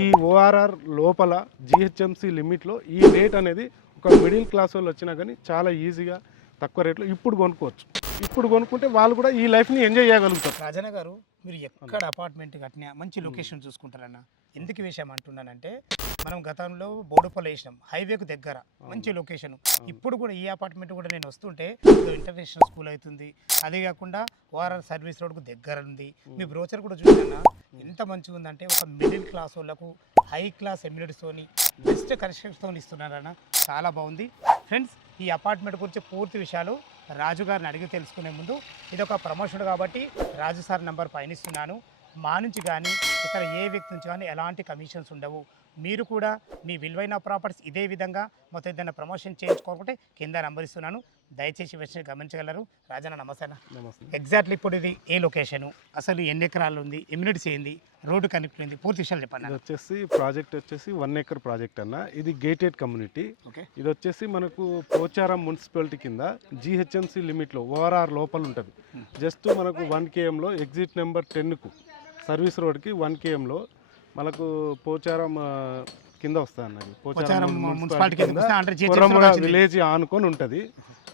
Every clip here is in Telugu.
ఈ ఓఆర్ఆర్ లోపల జిహెచ్ఎంసి లిమిట్లో ఈ రేట్ అనేది ఒక మిడిల్ క్లాస్ వాళ్ళు వచ్చినా కానీ చాలా ఈజీగా తక్కువ రేట్లో ఇప్పుడు కొనుక్కోవచ్చు. ఇప్పుడు కొనుక్కుంటే వాళ్ళు కూడా ఈ లైఫ్ని ఎంజాయ్ చేయగలుగుతారు. రాజన్న గారు, మీరు ఎక్కడ అపార్ట్మెంట్ కట్టినా మంచి లొకేషన్ చూసుకుంటారన్న. ఎందుకు విషయం అంటున్నానంటే, మనం గతంలో బోడుపల్లి వేసినాం, హైవేకు దగ్గర మంచి లొకేషన్. ఇప్పుడు కూడా ఈ అపార్ట్మెంట్ కూడా నేను వస్తుంటే ఇంటర్నేషనల్ స్కూల్ అవుతుంది, అదే కాకుండా ఓఆర్ఆర్ సర్వీస్ రోడ్కు దగ్గర ఉంది. మీ బ్రోచర్ కూడా చూసానా ఎంత మంచిగా ఉందంటే, ఒక మిడిల్ క్లాస్ వాళ్ళకు హై క్లాస్ ఎమ్యూనిటీస్తోని బెస్ట్ కన్స్ట్రక్షన్తో ఇస్తున్నారన్న. చాలా బాగుంది ఫ్రెండ్స్. ఈ అపార్ట్మెంట్ గురించి పూర్తి విషయాలు రాజు గారిని అడిగి తెలుసుకునే ముందు, ఇది ఒక ప్రమోషన్ కాబట్టి రాజు సార్ నెంబర్ పైన ఇస్తున్నాను. మా నుంచి కానీ ఇతర ఏ వ్యక్తి నుంచి కానీ ఎలాంటి కమిషన్స్ ఉండవు. మీరు కూడా మీ విలువైన ప్రాపర్టీస్ ఇదే విధంగా మొత్తం ఏదైనా ప్రమోషన్ చేయించుకోకుంటే కింద నెంబర్ ఇస్తున్నాను, దయచేసి వచ్చి గమనించగలరు. రాజన్న నమస్తే. నమస్తే. ఎగ్జాక్ట్లీ ఇప్పుడు ఇది ఏ లొకేషను, అసలు ఎన్ని ఎకరాలు ఉంది, ఎమ్యూనిటీస్ ఏంది, రోడ్డు కనెక్ట్ ఉంది, పూర్తి విషయాలు చెప్పండి. ఇది వచ్చేసి ప్రాజెక్ట్ వచ్చేసి 1 acre ప్రాజెక్ట్ అన్న. ఇది గేటెడ్ కమ్యూనిటీ. ఓకే. ఇది వచ్చేసి మనకు పోచారం మున్సిపాలిటీ కింద జిహెచ్ఎంసి లిమిట్లో ఓఆర్ఆర్ లోపల ఉంటుంది. జస్ట్ మనకు 1 kmలో ఎగ్జిట్ నెంబర్ 10కు సర్వీస్ రోడ్కి 1 kmలో మనకు పోచారం కింద వస్తుంది అన్నది. పోచారం మున్సిపాలిటీ కింద విలేజ్ ఆనుకొని ఉంటుంది.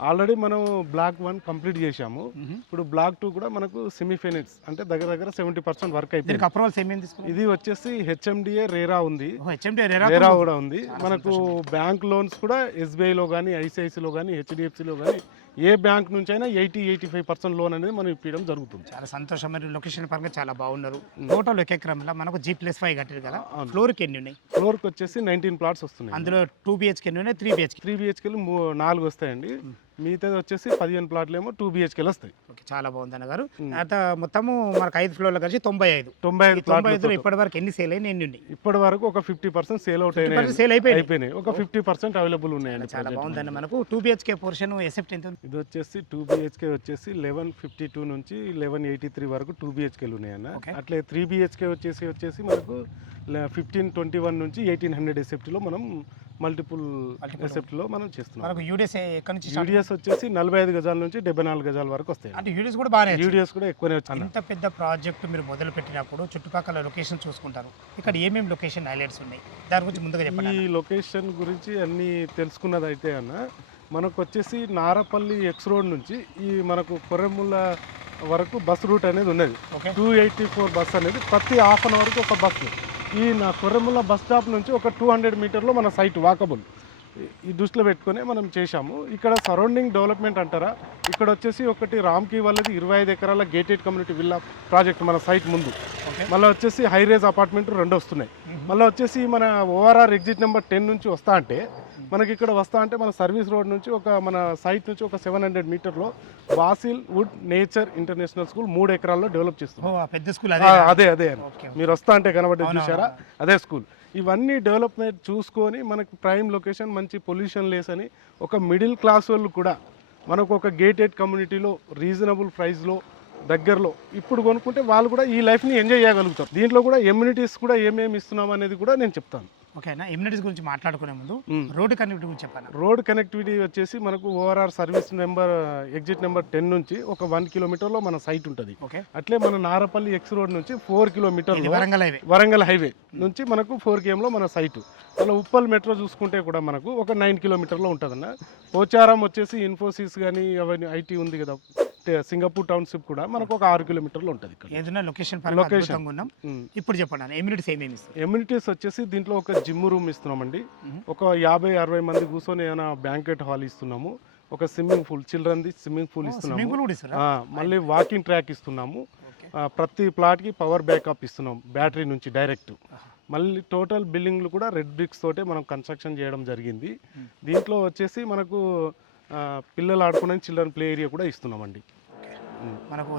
ఆల్రెడీ మనం బ్లాక్ 1 కంప్లీట్ చేశాము. ఇప్పుడు బ్లాక్ 2 కూడా మనకు సెమీఫైనల్స్ అంటే దగ్గర దగ్గర 70% వర్క్ అయిపోయింది. ఇది వచ్చేసి హెచ్ఎండిఏ రేరా ఉంది, రేరా కూడా ఉంది. మనకు బ్యాంక్ లోన్స్ కూడా ఎస్బీఐలో కానీ ఐసిఐసిలో కానీ హెచ్డిఎఫ్సిలో కానీ ఏ బ్యాంక్ నుంచి అయినా 80-85% లోన్ అనేది మనం ఇప్పించడం జరుగుతుంది. చాలా సంతోషం. మీరు లొకేషన్ పరంగా చాలా బాగున్నారు. టోటల్ ఒక ఎకరంలో మనకు G+5 కట్టారు కదా. ఫ్లోర్కి ఎన్ని ఉన్నాయి? ఫ్లోర్కి వచ్చేసి 19 plots వస్తున్నాయి. అందులో 2 BHK ఎన్ని ఉన్నాయి? 3 BHK. 3 BHKలు 4 వస్తాయండి. మిగతాది వచ్చేసి 15 ప్లాట్లు ఏమో 2 BHKలు వస్తాయి. ఓకే, చాలా బాగుంది అన్నగారు. తర్వాత మొత్తము మనకు 5 ఫ్లోర్లు కలిసి 95 ఇప్పటి వరకు ఎన్ని సేల్ అయినా ఎన్ని ఉన్నాయి? ఇప్పటి వరకు ఒక 50% సేల్ అవుట్ అయిపోయినాయి. ఒక 50% అవైలబుల్ ఉన్నాయండి. చాలా బాగుందండి. మనకు 2 BHK పోర్షన్ ఎసెప్ట్ ఎంత ఉంది? ఇది వచ్చేసి 2 BHK వచ్చేసి 1152 నుంచి 1183 వరకు 2 BHKలు ఉన్నాయన్న. అట్లే 3 BHK వచ్చేసి మనకు 1521 నుంచి 1800 ఎసెప్ట్లో మనం మల్టిపుల్ ఎసెప్ట్లో మనం చేస్తున్నాం. యూడిఎస్ వచ్చేసి 45 గజాల నుంచి 74 గజాల వరకు వస్తాయి. అంటే యూడిఎస్ కూడా బాగానే, యూడిఎస్ కూడా ఎక్కువనే వచ్చాయి. ఇంత పెద్ద ప్రాజెక్ట్ మీరు మొదలు పెట్టినప్పుడు చుట్టుపక్కల లొకేషన్ చూసుకుంటారు. ఇక్కడ ఏమేమి లొకేషన్ హైలైట్స్ ఉన్నాయి, దాని గురించి ముందుగా చెప్పండి. ఈ లొకేషన్ గురించి అన్ని తెలుసుకున్నది అయితే అన్న, మనకు వచ్చేసి నారపల్లి ఎక్స్ రోడ్ నుంచి ఈ మనకు కొర్రెముల వరకు బస్ రూట్ అనేది ఉన్నది. 284 బస్ అనేది ప్రతి హాఫ్ అన్ అవర్కి ఒక బస్సు. ఈ నా కొర్రెముల బస్ స్టాప్ నుంచి ఒక 200 మీటర్లో మన సైట్ వాకబుల్. ఈ దృష్టిలో పెట్టుకునే మనం చేశాము. ఇక్కడ సరౌండింగ్ డెవలప్మెంట్ అంటారా, ఇక్కడ వచ్చేసి ఒకటి రామ్కి వాళ్ళది 25 ఎకరాల గేటెడ్ కమ్యూనిటీ విల్లా ప్రాజెక్ట్ మన సైట్ ముందు. మళ్ళీ వచ్చేసి హైరేజ్ అపార్ట్మెంట్ 2 వస్తున్నాయి. మళ్ళీ వచ్చేసి మన ఓఆర్ఆర్ ఎగ్జిట్ నెంబర్ 10 నుంచి వస్తా అంటే మనకి ఇక్కడ వస్తా అంటే మన సర్వీస్ రోడ్ నుంచి మన సైట్ నుంచి ఒక 700 మీటర్లో Basil Wood nature international school 3 ఎకరాల్లో డెవలప్ చేస్తున్నాం. పెద్ద స్కూల్ అదే మీరు వస్తా అంటే కనబడి చూసారా, అదే స్కూల్. ఇవన్నీ డెవలప్మెంట్ చూసుకొని మనకి ప్రైమ్ లొకేషన్, మంచి పొల్యూషన్ లెస్ అని ఒక మిడిల్ క్లాస్ వాళ్ళు కూడా మనకు ఒక గేటెడ్ కమ్యూనిటీలో రీజనబుల్ ప్రైస్లో దగ్గరలో ఇప్పుడు కొనుక్కుంటే వాళ్ళు కూడా ఈ లైఫ్ని ఎంజాయ్ చేయగలుగుతారు. దీంట్లో కూడా ఎమ్యూనిటీస్ కూడా ఏమేమి ఇస్తున్నాం అనేది కూడా నేను చెప్తాను. ఓకేనా. ఎమ్యూనిటీస్ గురించి మాట్లాడుకునే ముందు రోడ్ కనెక్టివిటీ గురించి చెప్పాను. రోడ్ కనెక్టివిటీ వచ్చేసి మనకు ORR service number exit number 10 నుంచి ఒక 1 కిలోమీటర్లో మన సైట్ ఉంటుంది. అట్లే మన నారపల్లి ఎక్స్ రోడ్ నుంచి 4 కిలోమీటర్లు వరంగల్ హైవే నుంచి మనకు 4 kmలో మన సైటు. అలా ఉప్పల్ మెట్రో చూసుకుంటే కూడా మనకు ఒక 9 కిలోమీటర్లో ఉంటుందన్న. పోచారం వచ్చేసి ఇన్ఫోసిస్ కానీ అవన్నీ ఐటీ ఉంది కదా, సింగపూర్ టౌన్షిప్ కూడా మనకు ఒక 6 కిలోమీటర్లు ఉంటుంది. లొకేషన్ ఇప్పుడు చెప్పండి ఎమ్యూనిటీస్ ఏమేమి? ఎమ్యూనిటీస్ వచ్చేసి దీంట్లో ఒక జిమ్ రూమ్ ఇస్తున్నామండి, ఒక 50-60 మంది కూర్చొని ఏమైనా బ్యాంకెట్ హాల్ ఇస్తున్నాము, ఒక స్విమ్మింగ్ పూల్, చిల్డ్రన్ది స్విమ్మింగ్ పూల్ ఇస్తున్నాము, మళ్ళీ వాకింగ్ ట్రాక్ ఇస్తున్నాము, ప్రతి ప్లాట్కి పవర్ బ్యాకప్ ఇస్తున్నాం బ్యాటరీ నుంచి డైరెక్ట్. మళ్ళీ టోటల్ బిల్డింగ్లు కూడా రెడ్ బ్రిక్స్ తోటే మనం కన్స్ట్రక్షన్ చేయడం జరిగింది. దీంట్లో వచ్చేసి మనకు పిల్లలు ఆడుకునే చిల్డ్రన్ ప్లే ఏరియా కూడా ఇస్తున్నామండి. మనకు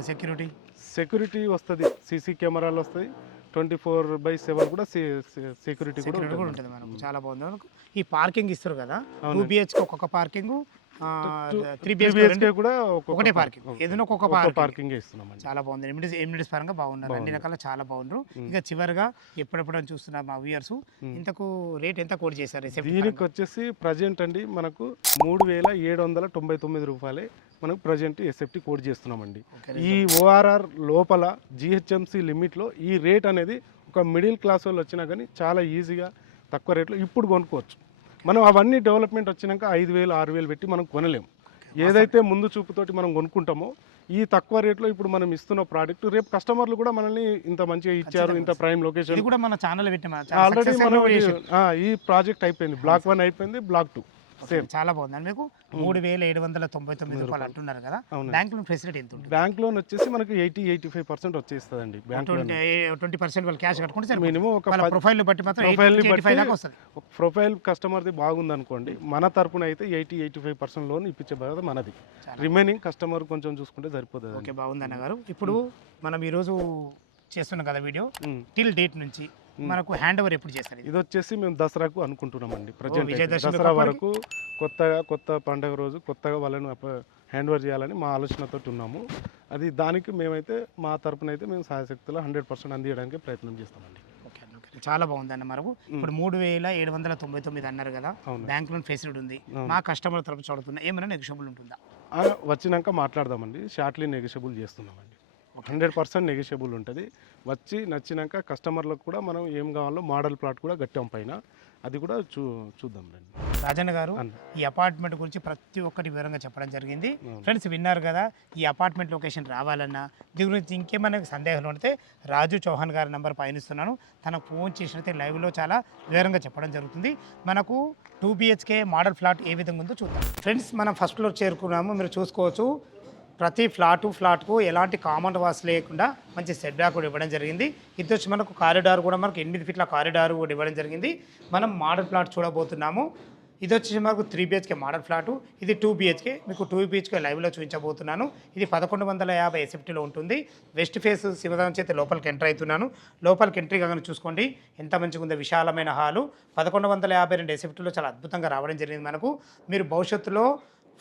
సెక్యూరిటీ వస్తుంది, సీసీ కెమెరాలు వస్తాయి, 24/7 కూడా సెక్యూరిటీ కూడా ఉంటుంది మనకు. చాలా బాగుంది. ఈ పార్కింగ్ ఇస్తారు కదా, 2 BHK ఒక్కొక్క పార్కింగ్, 3 BHK కూడా ఒకటే పార్కింగ్, ఏదైనా ఒక్కొక్క పార్కింగ్ ఇస్తున్నాం. చాలా బాగుంది. ఎమ్యూనిటీస్ పరంగా బాగున్నారు, అన్ని రకాల చాలా బాగున్నారు. ఇక చివరిగా ఎప్పుడెప్పుడు చూస్తున్నారు మా వ్యూయర్స్, ఇంతకు రేట్ ఎంత కోట్ చేశారు? దీనికి వచ్చేసి ప్రజెంట్ అండి మనకు 3799 రూపాయలే మనకు ప్రజెంట్ ఎస్ఎఫ్టీ కోడ్ చేస్తున్నామండి. ఈ ఓఆర్ఆర్ లోపల జిహెచ్ఎంసి లిమిట్లో ఈ రేట్ అనేది ఒక ఒక మిడిల్ క్లాస్ వాళ్ళు వచ్చినా కానీ చాలా ఈజీగా తక్కువ రేట్లో ఇప్పుడు కొనుక్కోవచ్చు. మనం అవన్నీ డెవలప్మెంట్ వచ్చినాక 5,000 6,000 పెట్టి మనం కొనలేము. ఏదైతే ముందు చూపుతోటి మనం కొనుక్కుంటామో ఈ తక్కువ రేట్లో ఇప్పుడు మనం ఇస్తున్న ప్రోడక్ట్ రేపు కస్టమర్లు కూడా మనల్ని ఇంత మంచిగా ఇచ్చారు, ఇంత ప్రైమ్ లొకేషన్. ఇది కూడా మన ఛానల్ పెట్టి ఆల్రెడీ మనం ఈ ప్రాజెక్ట్ అయిపోయింది. బ్లాక్ 1 అయిపోయింది, బ్లాక్ 2 సేమ్. చాలా బాగుంది. మీకు 3,799 రూపాయలు అంటున్నారు కదా, బ్యాంక్ లోన్ ఫెసిలిటీ ఎంత ఉంటుంది? బ్యాంక్ లోన్ వచ్చేసి మనకి 80-85% వచ్చేస్తుందండి. బ్యాంక్ లోన్ 20% వాళ్ళు క్యాష్ కట్టుకుంటే సరే, మినిమం ఒక ప్రొఫైల్ బట్టి మాత్రం ప్రొఫైల్ కస్టమర్ది బాగుంది అనుకోండి, మన తరపున అయితే 80-85% లోన్ ఇప్పించే బాధ్యత మనది. రిమైనింగ్ కస్టమర్ కొంచెం చూసుకుంటే సరిపోతుంది. ఓకే, బాగుంది అన్న గారు. ఇప్పుడు మనం ఈరోజు చేస్తున్నాం కదా వీడియో, టిల్ డేట్ నుంచి మనకు హ్యాండ్ ఓవర్ ఎప్పుడు చేస్తారు? ఇది వచ్చేసి మేము దసరాకు అనుకుంటున్నామండి. ప్రజెంట్ విజయదశమి దసరా వరకు కొత్త పండుగ రోజు కొత్తగా వాళ్ళని హ్యాండ్ ఓవర్ చేయాలని మా ఆలోచనతో ఉన్నాము. అది దానికి మేమైతే మా తరపున అయితే మేము సాయశక్తిలో 100% అందించడానికి ప్రయత్నం చేస్తామండి. ఓకే, చాలా బాగుంది అన్న. మనకు ఇప్పుడు 3,799 అన్నారు కదా, బ్యాంక్ లోన్ ఫెసిలిటీ ఉంది. మా కస్టమర్ తరపు చూడుతున్నా ఏమైనా నెగిషియబుల్ ఉంటుందా? వచ్చినాక మాట్లాడదామండి. షార్ట్లీ నెగిషియబుల్ చేస్తున్నామండి. 100% నెగిషియబుల్ ఉంటుంది. వచ్చి నచ్చినాక కస్టమర్లకు కూడా మనం ఏం కావాలో మోడల్ ప్లాట్ కూడా కట్టాం పైన, అది కూడా చూద్దాం రండి. రాజన్న గారు, ఈ అపార్ట్మెంట్ గురించి ప్రతి ఒక్కటి వివరంగా చెప్పడం జరిగింది. ఫ్రెండ్స్ విన్నారు కదా, ఈ అపార్ట్మెంట్ లొకేషన్ రావాలన్నా దీని గురించి ఇంకేమైనా సందేహాలు ఉంటే రాజు చౌహాన్ గారి నెంబర్ పైన ఇస్తున్నాను, తనకు ఫోన్ చేసినైతే లైవ్లో చాలా వివరంగా చెప్పడం జరుగుతుంది. మనకు 2 BHK మోడల్ ఫ్లాట్ ఏ విధంగా ఉందో చూద్దాం. ఫ్రెండ్స్ మనం ఫస్ట్ ఫ్లోర్ చేరుకున్నాము. మీరు చూసుకోవచ్చు, ప్రతి ఫ్లాట్కు ఎలాంటి కామన్ వాస్ లేకుండా మంచి సెట్ బ్యాక్ కూడా ఇవ్వడం జరిగింది. ఇది వచ్చి మనకు కారిడార్ కూడా మనకు 8 ఫీట్ల కారిడార్ కూడా ఇవ్వడం జరిగింది. మనం మోడల్ ఫ్లాట్ చూడబోతున్నాము. ఇది వచ్చేసి మనకు 3 BHK మోడల్ ఫ్లాటు, ఇది 2 BHK. మీకు 2 BHK లైవ్లో చూపించబోతున్నాను. ఇది 1150 ఎస్ఎఫ్టీలో ఉంటుంది. వెస్ట్ ఫేస్ శివదాం చేతి లోపలికి ఎంటర్ అవుతున్నాను. లోపలికి ఎంట్రీ కాగానే చూసుకోండి ఎంత మంచిగా ఉందో, విశాలమైన హాలు. 1152 ఎస్ఎఫ్టీలో చాలా అద్భుతంగా రావడం జరిగింది. మనకు మీరు భవిష్యత్తులో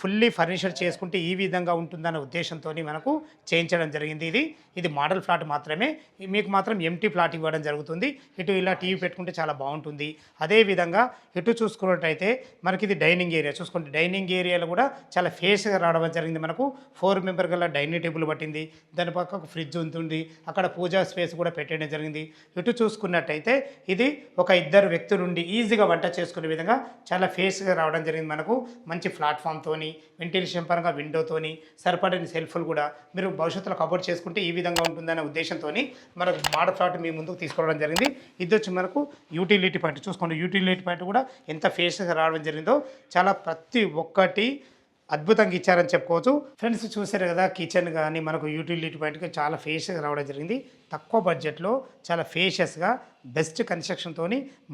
ఫుల్లీ ఫర్నిచర్ చేసుకుంటే ఈ విధంగా ఉంటుందన్న ఉద్దేశంతో మనకు చేయించడం జరిగింది. ఇది మోడల్ ఫ్లాట్ మాత్రమే, మీకు మాత్రం ఎంటీ ఫ్లాట్ ఇవ్వడం జరుగుతుంది. ఇటు ఇలా టీవీ పెట్టుకుంటే చాలా బాగుంటుంది. అదేవిధంగా ఇటు చూసుకున్నట్టయితే మనకి ఇది డైనింగ్ ఏరియా. చూసుకోండి, డైనింగ్ ఏరియాలో కూడా చాలా ఫేస్గా రావడం జరిగింది. మనకు 4 మెంబర్ గల డైనింగ్ టేబుల్ పట్టింది, దాని పక్కకు ఫ్రిడ్జ్ ఉంటుంది, అక్కడ పూజా స్పేస్ కూడా పెట్టడం జరిగింది. ఇటు చూసుకున్నట్టయితే ఇది ఒక 2 వ్యక్తుల నుండి ఈజీగా వంట చేసుకునే విధంగా చాలా ఫేస్గా రావడం జరిగింది. మనకు మంచి ప్లాట్ఫామ్తోని, వెంటిలేషన్ పరంగా విండోతోని, సరిపడని సెల్ఫ్లు కూడా మీరు భవిష్యత్తులో కబోర్డ్ చేసుకుంటే ఈ విధంగా ఉంటుందనే ఉద్దేశంతో మనకు మోడల్ ఫ్లాట్ మీ ముందుకు తీసుకోవడం జరిగింది. ఇది వచ్చి మనకు యూటిలిటీ పాయింట్. చూసుకోండి, యూటిలిటీ పాయింట్ కూడా ఎంత ఫేస్గా రావడం జరిగిందో, చాలా ప్రతి ఒక్కటి అద్భుతంగా ఇచ్చారని చెప్పుకోవచ్చు. ఫ్రెండ్స్ చూసారు కదా, కిచెన్ కానీ మనకు యూటిలిటీ పాయింట్కి చాలా ఫేషియస్గా రావడం జరిగింది. తక్కువ బడ్జెట్లో చాలా ఫేషియస్గా బెస్ట్ కన్స్ట్రక్షన్తో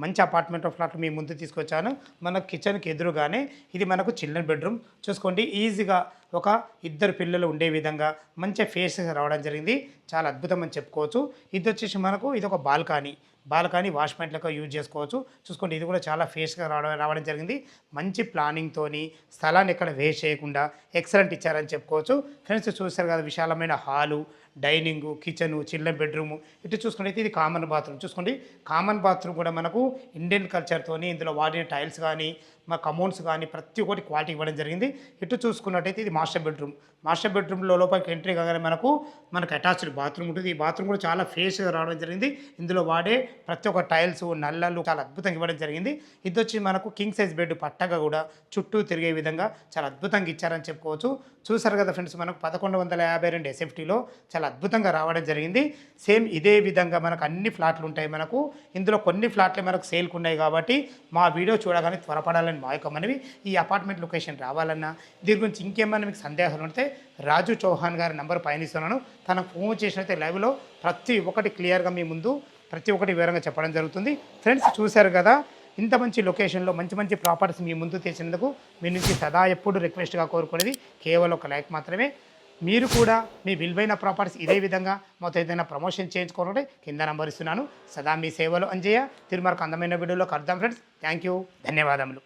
మంచి అపార్ట్మెంట్ ఫ్లాట్ మీ ముందు తీసుకొచ్చాను. మన కిచెన్కి ఎదురుగానే ఇది మనకు చిల్డ్రన్ బెడ్రూమ్. చూసుకోండి, ఈజీగా ఒక 2 పిల్లలు ఉండే విధంగా మంచి ఫేస్గా రావడం జరిగింది. చాలా అద్భుతం అని చెప్పుకోవచ్చు. ఇది వచ్చేసి మనకు ఇది ఒక బాల్కనీ వాష్ పాయింట్ లెక్క యూజ్ చేసుకోవచ్చు. చూసుకోండి, ఇది కూడా చాలా ఫేస్గా రావడం జరిగింది. మంచి ప్లానింగ్తోని స్థలాన్ని ఎక్కడ వేస్ట్ చేయకుండా ఎక్సలెంట్ ఇచ్చారని చెప్పుకోవచ్చు. ఫ్రెండ్స్ చూస్తారు కదా, విశాలమైన hall, dining, kitchen, children bedroom. ఇటు చూసుకుంటే ఇది కామన్ బాత్రూమ్. చూసుకోండి, కామన్ బాత్రూమ్ కూడా మనకు ఇండియన్ కల్చర్తోని ఇందులో వాడిన టైల్స్ కానీ మా కమౌండ్స్ కానీ ప్రతి ఒక్కటి క్వాలిటీ ఇవ్వడం జరిగింది. ఇటు చూసుకున్నట్టయితే ఇది మాస్టర్ బెడ్రూమ్లో లోపలికి ఎంట్రీ కాగానే మనకు అటాచ్డ్ బాత్రూమ్ ఉంటుంది. ఈ బాత్రూమ్ కూడా చాలా ఫేస్గా రావడం జరిగింది. ఇందులో వాడే ప్రతి ఒక్క టైల్స్, నల్లలు చాలా అద్భుతంగా ఇవ్వడం జరిగింది. ఇది వచ్చి మనకు కింగ్ సైజ్ బెడ్, పట్టగా కూడా చుట్టూ తిరిగే విధంగా చాలా అద్భుతంగా ఇచ్చారని చెప్పుకోవచ్చు. చూసారు కదా ఫ్రెండ్స్, మనకు 1152 ఎస్ఎఫ్టీలో చాలా అద్భుతంగా రావడం జరిగింది. సేమ్ ఇదే విధంగా మనకు అన్ని ఫ్లాట్లు ఉంటాయి. మనకు ఇందులో కొన్ని ఫ్లాట్లే మనకు సేల్కి ఉన్నాయి కాబట్టి మా వీడియో చూడగానే త్వరపడాలని మా యొక్క మనవి. ఈ అపార్ట్మెంట్ లొకేషన్ రావాలన్నా దీని గురించి ఇంకేమైనా మీకు సందేహాలు ఉంటే రాజు చౌహాన్ గారి నెంబర్ పైన ఇస్తున్నాను, తనకు ఫోన్ చేసినట్టే లైవ్లో ప్రతి ఒక్కటి క్లియర్గా మీ ముందు ప్రతి ఒక్కటి వివరంగా చెప్పడం జరుగుతుంది. ఫ్రెండ్స్ చూశారు కదా, ఇంత మంచి లొకేషన్లో మంచి ప్రాపర్టీస్ మీ ముందు తెచ్చినందుకు మీ నుంచి సదా ఎప్పుడు రిక్వెస్ట్గా కోరుకునేది కేవలం ఒక లైక్ మాత్రమే. మీరు కూడా మీ విలువైన ప్రాపర్టీస్ ఇదే విధంగా మొత్తం ఏదైనా ప్రమోషన్ చేయించుకోవాలంటే కింద నంబర్ ఇస్తున్నాను. సదా మీ సేవలు అంజయ్య. తిరుమలకు అందమైన వీడియోలో కలుద్దాం ఫ్రెండ్స్. థ్యాంక్ యూ, ధన్యవాదములు.